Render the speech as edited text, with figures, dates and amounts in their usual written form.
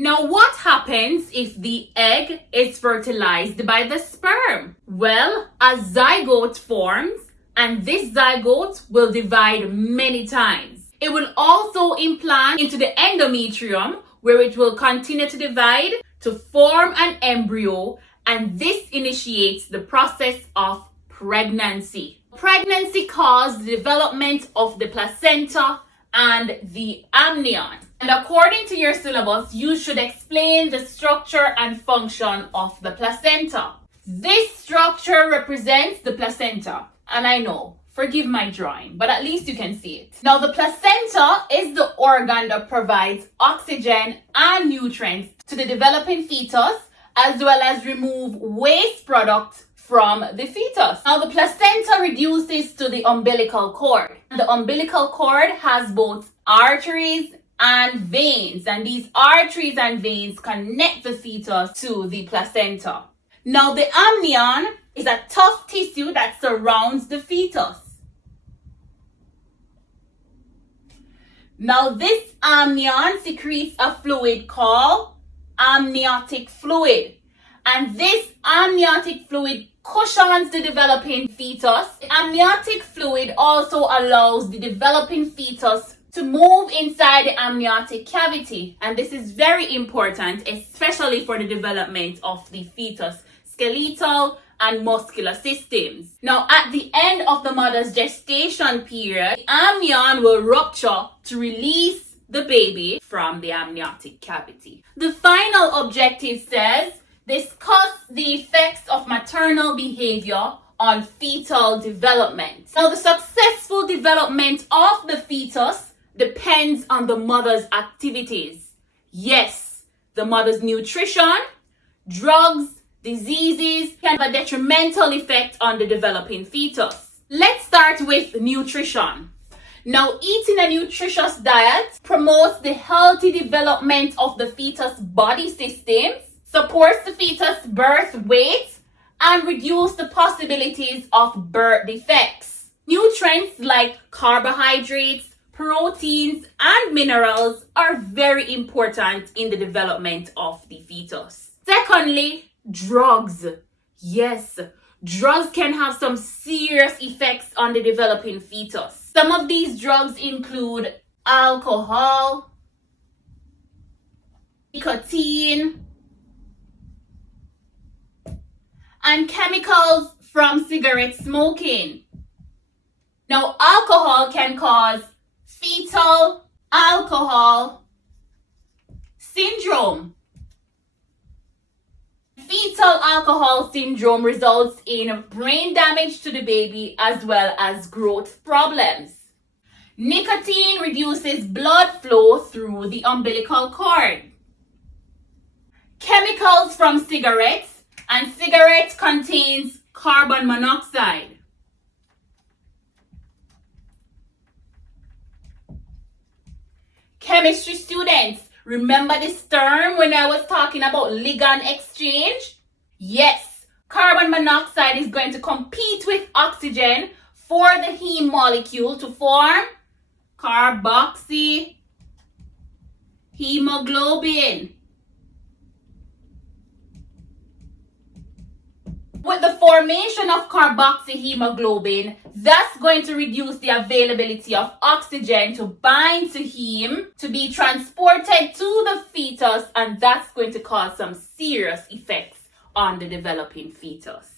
Now, what happens if the egg is fertilized by the sperm? Well, a zygote forms, and this zygote will divide many times. It will also implant into the endometrium, where it will continue to divide to form an embryo, and this initiates the process of pregnancy. Pregnancy causes the development of the placenta and the amnion. And according to your syllabus, you should explain the structure and function of the placenta. This structure represents the placenta. And I know, forgive my drawing, but at least you can see it. Now, the placenta is the organ that provides oxygen and nutrients to the developing fetus, as well as remove waste products from the fetus. Now, the placenta reduces to the umbilical cord. The umbilical cord has both arteries and veins, and these arteries and veins connect the fetus to the placenta. Now, the amnion is a tough tissue that surrounds the fetus. Now, this amnion secretes a fluid called amniotic fluid, and this amniotic fluid cushions the developing fetus. The amniotic fluid also allows the developing fetus to move inside the amniotic cavity, and this is very important, especially for the development of the fetus skeletal and muscular systems. Now, at the end of the mother's gestation period, the amnion will rupture to release the baby from the amniotic cavity. The final objective says, discuss the effects of maternal behavior on fetal development. Now, the successful development of the fetus depends on the mother's activities. Yes, the mother's nutrition, drugs, diseases can have a detrimental effect on the developing fetus. Let's start with nutrition. Now, eating a nutritious diet promotes the healthy development of the fetus body systems, supports the fetus birth weight, and reduces the possibilities of birth defects. Nutrients like carbohydrates, proteins, and minerals are very important in the development of the fetus. Secondly, drugs. Yes, drugs can have some serious effects on the developing fetus. Some of these drugs include alcohol, nicotine, and chemicals from cigarette smoking. Now, alcohol can cause fetal alcohol syndrome. Fetal alcohol syndrome results in brain damage to the baby as well as growth problems. Nicotine reduces blood flow through the umbilical cord. Chemicals from cigarettes, and cigarettes contains carbon monoxide. Chemistry students, remember this term when I was talking about ligand exchange? Yes, carbon monoxide is going to compete with oxygen for the heme molecule to form carboxyhemoglobin. With the formation of carboxyhemoglobin, that's going to reduce the availability of oxygen to bind to heme to be transported to the fetus, and that's going to cause some serious effects on the developing fetus.